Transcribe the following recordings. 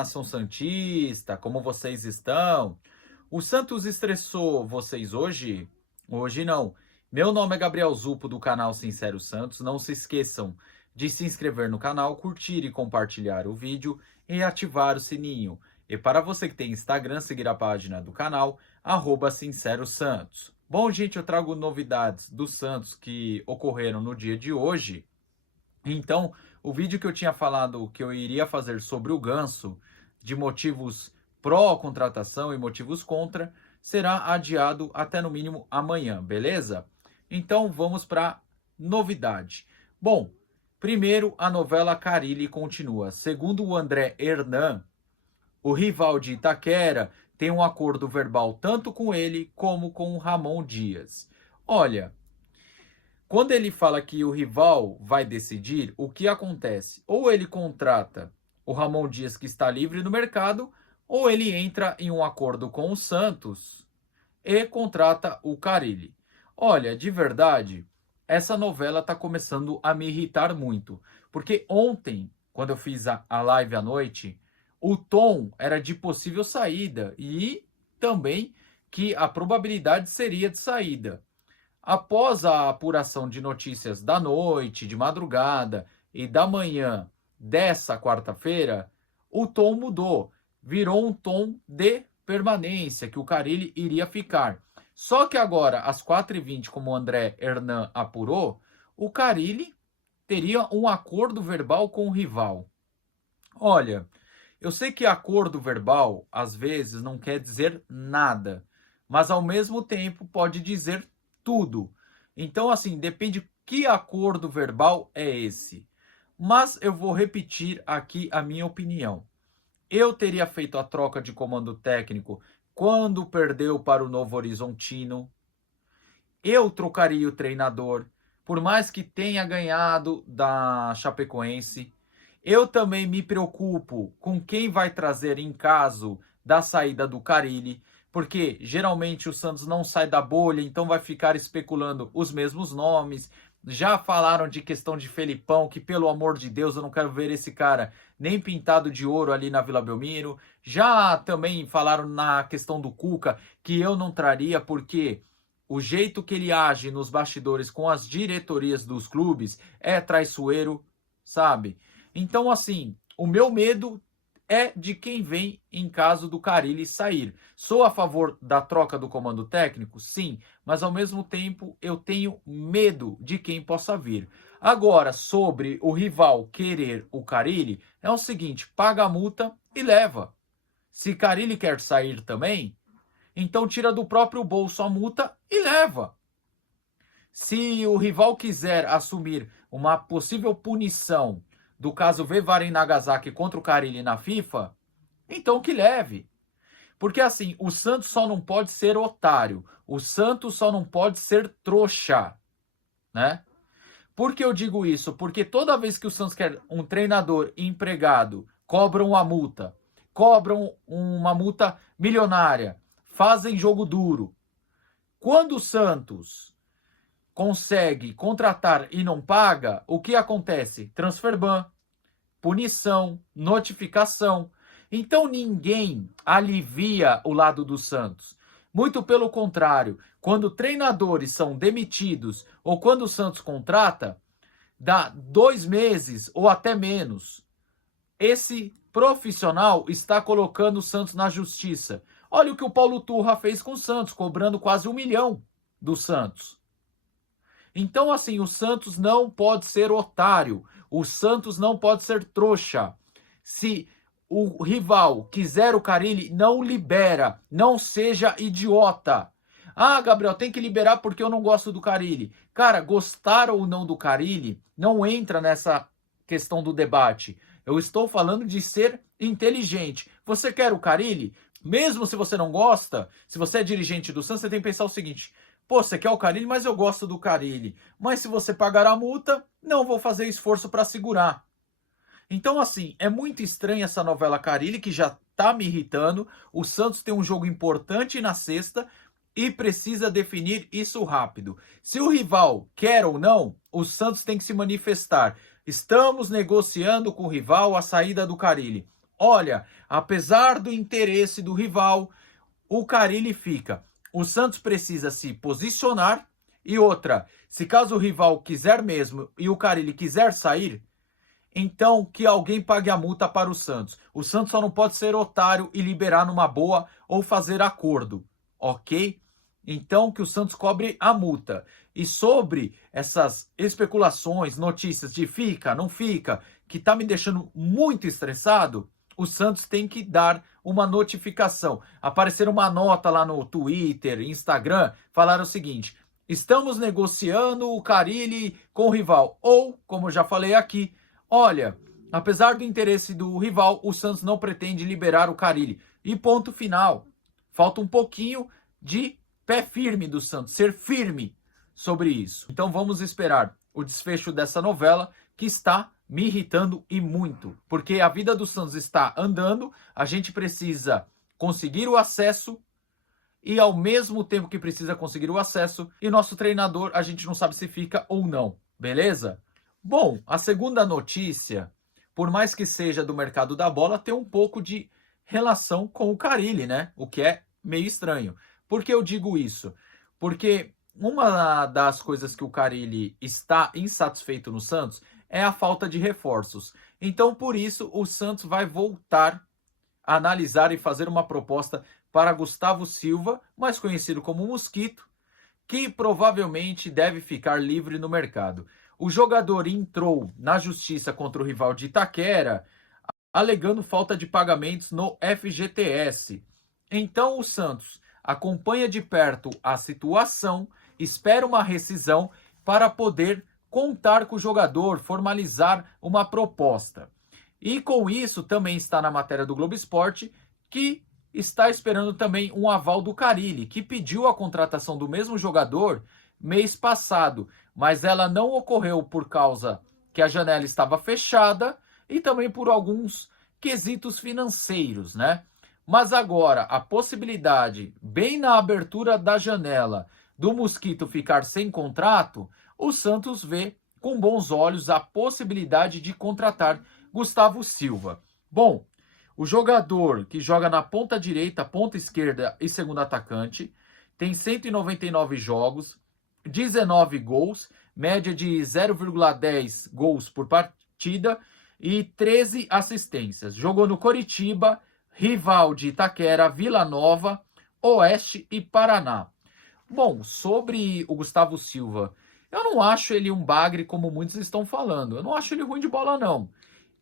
nação santista, como vocês estão? O Santos estressou vocês hoje? Hoje não. Meu nome é Gabriel Zupo do canal Sincero Santos. Não se esqueçam de se inscrever no canal, curtir e compartilhar o vídeo e ativar o sininho. E para você que tem Instagram, seguir a página do canal, @Sincero Santos. Bom, gente, eu trago novidades do Santos que ocorreram no dia de hoje. Então, o vídeo que eu tinha falado que eu iria fazer sobre o Ganso, de motivos pró-contratação e motivos contra, será adiado até no mínimo amanhã, beleza? Então, vamos para novidade. Bom, primeiro, a novela Carille continua. Segundo o André Hernan, o rival de Itaquera tem um acordo verbal tanto com ele como com o Ramon Dias. Olha, quando ele fala que o rival vai decidir, o que acontece? Ou ele contrata o Ramon Dias, que está livre no mercado, ou ele entra em um acordo com o Santos e contrata o Carille. Olha, de verdade, essa novela está começando a me irritar muito. Porque ontem, quando eu fiz a live à noite, o tom era de possível saída e também que a probabilidade seria de saída. Após a apuração de notícias da noite, de madrugada e da manhã dessa quarta-feira, o tom mudou. Virou um tom de permanência, que o Carille iria ficar. Só que agora, às 4h20, como o André Hernan apurou, o Carille teria um acordo verbal com o rival. Olha, eu sei que acordo verbal, às vezes, não quer dizer nada, mas ao mesmo tempo pode dizer tudo. Então, assim, depende que acordo verbal é esse. Mas eu vou repetir aqui a minha opinião. Eu teria feito a troca de comando técnico quando perdeu para o Novo Horizontino. Eu trocaria o treinador, por mais que tenha ganhado da Chapecoense. Eu também me preocupo com quem vai trazer em caso da saída do Carille, porque geralmente o Santos não sai da bolha, então vai ficar especulando os mesmos nomes. Já falaram de questão de Felipão, que pelo amor de Deus eu não quero ver esse cara nem pintado de ouro ali na Vila Belmiro. Já também falaram na questão do Cuca, que eu não traria, porque o jeito que ele age nos bastidores com as diretorias dos clubes é traiçoeiro, sabe? Então, assim, o meu medo é de quem vem em caso do Carille sair. Sou a favor da troca do comando técnico? Sim, mas ao mesmo tempo eu tenho medo de quem possa vir. Agora, sobre o rival querer o Carille, é o seguinte, paga a multa e leva. Se Carille quer sair também, então tira do próprio bolso a multa e leva. Se o rival quiser assumir uma possível punição do caso Vevaren Nagasaki contra o Carille na FIFA, então que leve. Porque assim, o Santos só não pode ser otário. O Santos só não pode ser trouxa, né? Por que eu digo isso? Porque toda vez que o Santos quer um treinador empregado, cobram a multa. Cobram uma multa milionária. Fazem jogo duro. Quando o Santos consegue contratar e não paga, o que acontece? Transfer ban, punição, notificação. Então ninguém alivia o lado do Santos. Muito pelo contrário, quando treinadores são demitidos ou quando o Santos contrata, dá 2 meses ou até menos. Esse profissional está colocando o Santos na justiça. Olha o que o Paulo Turra fez com o Santos, cobrando quase 1 milhão do Santos. Então, assim, o Santos não pode ser otário. O Santos não pode ser trouxa. Se o rival quiser o Carille, não libera. Não seja idiota. Ah, Gabriel, tem que liberar porque eu não gosto do Carille. Cara, gostar ou não do Carille não entra nessa questão do debate. Eu estou falando de ser inteligente. Você quer o Carille? Mesmo se você não gosta, se você é dirigente do Santos, você tem que pensar o seguinte: pô, você quer o Carille, mas eu gosto do Carille. Mas se você pagar a multa, não vou fazer esforço para segurar. Então, assim, é muito estranha essa novela Carille, que já tá me irritando. O Santos tem um jogo importante na sexta e precisa definir isso rápido. Se o rival quer ou não, o Santos tem que se manifestar. Estamos negociando com o rival a saída do Carille. olha, apesar do interesse do rival, o Carille fica. O Santos precisa se posicionar. E outra, se caso o rival quiser mesmo e o Carille quiser sair, então que alguém pague a multa para o Santos. O Santos só não pode ser otário e liberar numa boa ou fazer acordo, ok? Então que o Santos cobre a multa. E sobre essas especulações, notícias de fica, não fica, que tá me deixando muito estressado, o Santos tem que dar uma notificação. Aparecer uma nota lá no Twitter, Instagram, falaram o seguinte: estamos negociando o Carille com o rival. Ou, como eu já falei aqui, olha, apesar do interesse do rival, o Santos não pretende liberar o Carille. E ponto final. Falta um pouquinho de pé firme do Santos, ser firme sobre isso. Então vamos esperar o desfecho dessa novela que está me irritando e muito, porque a vida do Santos está andando, a gente precisa conseguir o acesso e ao mesmo tempo que precisa conseguir o acesso, e nosso treinador a gente não sabe se fica ou não, beleza? Bom, a segunda notícia, por mais que seja do mercado da bola, tem um pouco de relação com o Carille, né? O que é meio estranho. Por que eu digo isso? Porque uma das coisas que o Carille está insatisfeito no Santos é a falta de reforços. Então, por isso, o Santos vai voltar a analisar e fazer uma proposta para Gustavo Silva, mais conhecido como Mosquito, que provavelmente deve ficar livre no mercado. O jogador entrou na justiça contra o rival de Itaquera, alegando falta de pagamentos no FGTS. Então o Santos acompanha de perto a situação, espera uma rescisão para poder contar com o jogador, formalizar uma proposta. E com isso também está na matéria do Globo Esporte que está esperando também um aval do Carille, que pediu a contratação do mesmo jogador mês passado, mas ela não ocorreu por causa que a janela estava fechada e também por alguns quesitos financeiros, né? Mas agora, a possibilidade, bem na abertura da janela, do Mosquito ficar sem contrato, o Santos vê com bons olhos a possibilidade de contratar Gustavo Silva. Bom, o jogador que joga na ponta direita, ponta esquerda e segundo atacante, tem 199 jogos, 19 gols, média de 0,10 gols por partida e 13 assistências. Jogou no Coritiba, rival de Itaquera, Vila Nova, Oeste e Paraná. Bom, sobre o Gustavo Silva, eu não acho ele um bagre como muitos estão falando. Eu não acho ele ruim de bola, não.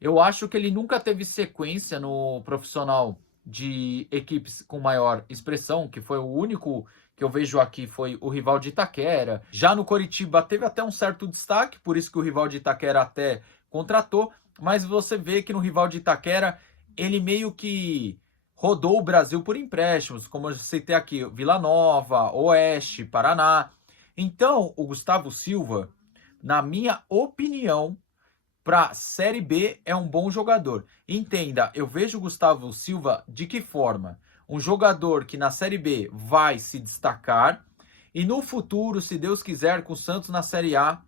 Eu acho que ele nunca teve sequência no profissional de equipes com maior expressão, que foi o único que eu vejo aqui foi o rival de Itaquera. Já no Coritiba teve até um certo destaque, por isso que o rival de Itaquera até contratou, mas você vê que no rival de Itaquera ele meio que rodou o Brasil por empréstimos, como eu citei aqui, Vila Nova, Oeste, Paraná. Então, o Gustavo Silva, na minha opinião, para Série B é um bom jogador. Entenda, eu vejo o Gustavo Silva de que forma? Um jogador que na Série B vai se destacar e no futuro, se Deus quiser, com o Santos na Série A,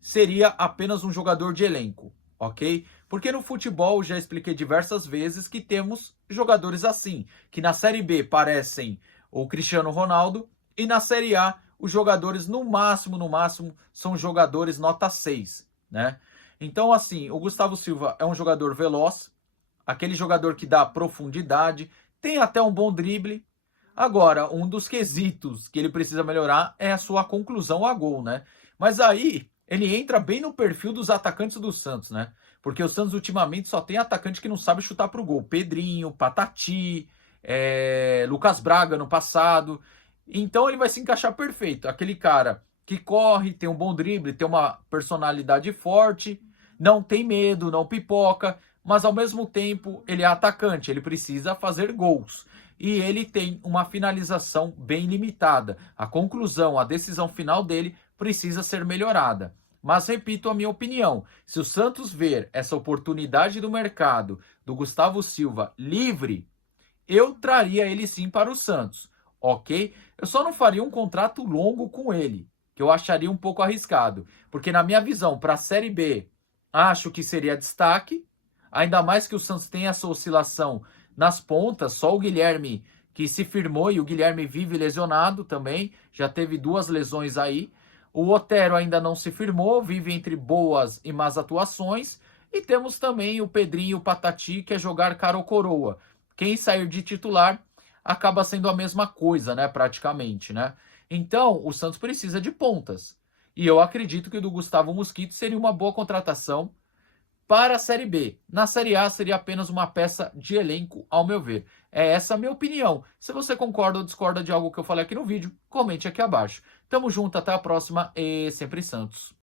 seria apenas um jogador de elenco, ok? Porque no futebol, já expliquei diversas vezes que temos jogadores assim, que na Série B parecem o Cristiano Ronaldo e na Série A os jogadores no máximo, são jogadores nota 6, né? Então, assim, o Gustavo Silva é um jogador veloz, aquele jogador que dá profundidade, tem até um bom drible. Agora, um dos quesitos que ele precisa melhorar é a sua conclusão a gol, né? Mas aí, ele entra bem no perfil dos atacantes do Santos, né? Porque o Santos ultimamente só tem atacante que não sabe chutar pro gol. Pedrinho, Patati, Lucas Braga no passado. Então ele vai se encaixar perfeito. Aquele cara que corre, tem um bom drible, tem uma personalidade forte, não tem medo, não pipoca, mas ao mesmo tempo ele é atacante, ele precisa fazer gols. E ele tem uma finalização bem limitada. A conclusão, a decisão final dele precisa ser melhorada. Mas repito a minha opinião, se o Santos ver essa oportunidade do mercado do Gustavo Silva livre, eu traria ele sim para o Santos, ok? Eu só não faria um contrato longo com ele, que eu acharia um pouco arriscado. Porque na minha visão, para a Série B, acho que seria destaque. Ainda mais que o Santos tem essa oscilação nas pontas, só o Guilherme que se firmou e o Guilherme vive lesionado também, já teve 2 lesões aí. O Otero ainda não se firmou, vive entre boas e más atuações. E temos também o Pedrinho e o Patati, que é jogar cara ou coroa. Quem sair de titular acaba sendo a mesma coisa, né, praticamente, né? Então, o Santos precisa de pontas. E eu acredito que o do Gustavo Mosquito seria uma boa contratação para a Série B. Na Série A seria apenas uma peça de elenco, ao meu ver. É essa a minha opinião. Se você concorda ou discorda de algo que eu falei aqui no vídeo, comente aqui abaixo. Tamo junto, até a próxima e sempre Santos.